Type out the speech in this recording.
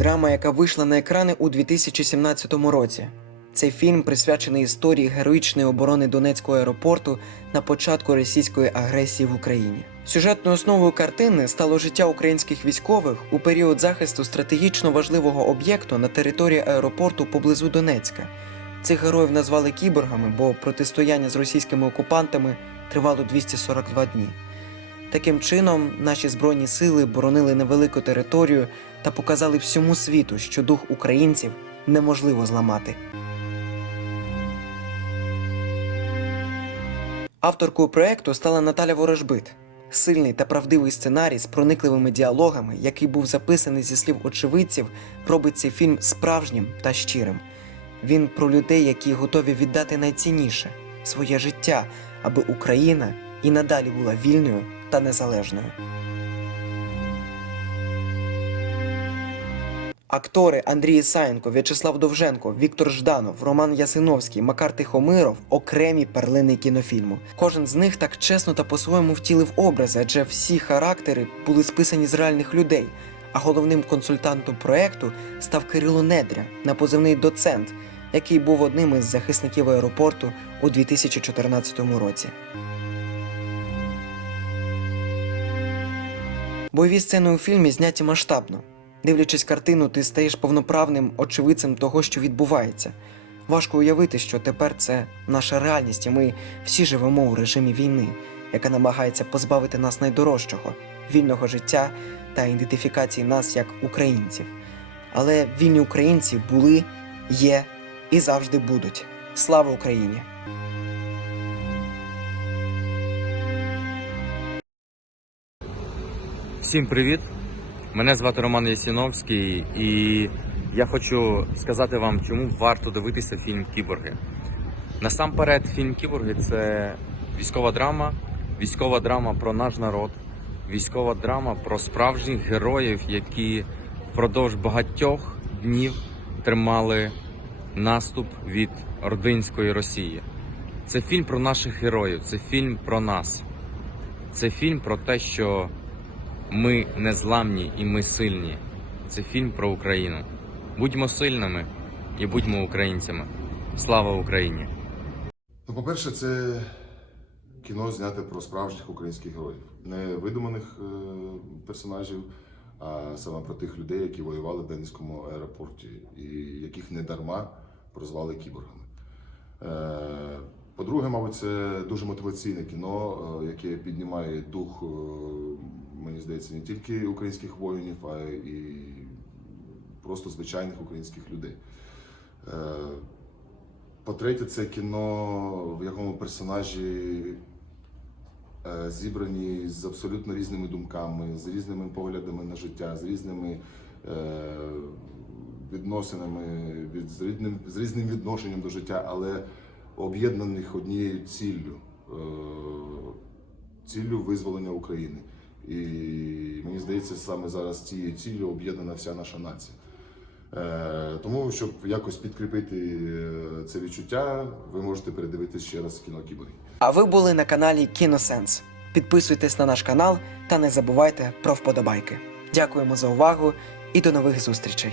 драма, яка вийшла на екрани у 2017 році. Цей фільм присвячений історії героїчної оборони Донецького аеропорту на початку російської агресії в Україні. Сюжетною основою картини стало життя українських військових у період захисту стратегічно важливого об'єкту на території аеропорту поблизу Донецька. Цих героїв назвали кіборгами, бо протистояння з російськими окупантами тривало 242 дні. Таким чином, наші збройні сили боронили невелику територію та показали всьому світу, що дух українців неможливо зламати. Авторкою проекту стала Наталя Ворожбит. Сильний та правдивий сценарій з проникливими діалогами, який був записаний зі слів очевидців, робить цей фільм справжнім та щирим. Він про людей, які готові віддати найцінніше своє життя, аби Україна і надалі була вільною та незалежною. Актори Андрій Ісаєнко, В'ячеслав Довженко, Віктор Жданов, Роман Ясиновський, Макар Тихомиров окремі перлини кінофільму. Кожен з них так чесно та по-своєму втілив образи, адже всі характери були списані з реальних людей. А головним консультантом проекту став Кирило Недря на позивний доцент, який був одним із захисників аеропорту у 2014 році. Бойові сцени у фільмі зняті масштабно. Дивлячись картину, ти стаєш повноправним очевидцем того, що відбувається. Важко уявити, що тепер це наша реальність, і ми всі живемо у режимі війни, яка намагається позбавити нас найдорожчого вільного життя та ідентифікації нас як українців. Але вільні українці були, є і завжди будуть. Слава Україні! Всім привіт! Мене звати Роман Ясіновський, і я хочу сказати вам, чому варто дивитися фільм Кіборги. Насамперед, фільм Кіборги це військова драма, військова драма про наш народ, військова драма про справжніх героїв, які впродовж багатьох днів тримали наступ від ординської Росії. Це фільм про наших героїв, це фільм про нас. Це фільм про те, що ми незламні і ми сильні. Це фільм про Україну. Будьмо сильними і будьмо українцями. Слава Україні! Ну, по-перше, це кіно зняте про справжніх українських героїв, не видуманих е, персонажів, а саме про тих людей, які воювали в Донецькому аеропорті, і яких не дарма прозвали кіборгами. Е, по-друге, мабуть, це дуже мотиваційне кіно, е, яке піднімає дух, е, мені здається, не тільки українських воїнів, а і просто звичайних українських людей. Е, по-третє, це кіно, в якому персонажі е, зібрані з абсолютно різними думками, з різними поглядами на життя, з різними е, відносинами, з, різним, з різним відношенням до життя, але об'єднаних однією ціллю ціллю визволення України. І мені здається, саме зараз цією ціллю об'єднана вся наша нація. Е, Тому, щоб якось підкріпити е, це відчуття, ви можете передивитися ще раз кіно Кіборги. А ви були на каналі Кіносенс. Підписуйтесь на наш канал та не забувайте про вподобайки. Дякуємо за увагу і до нових зустрічей.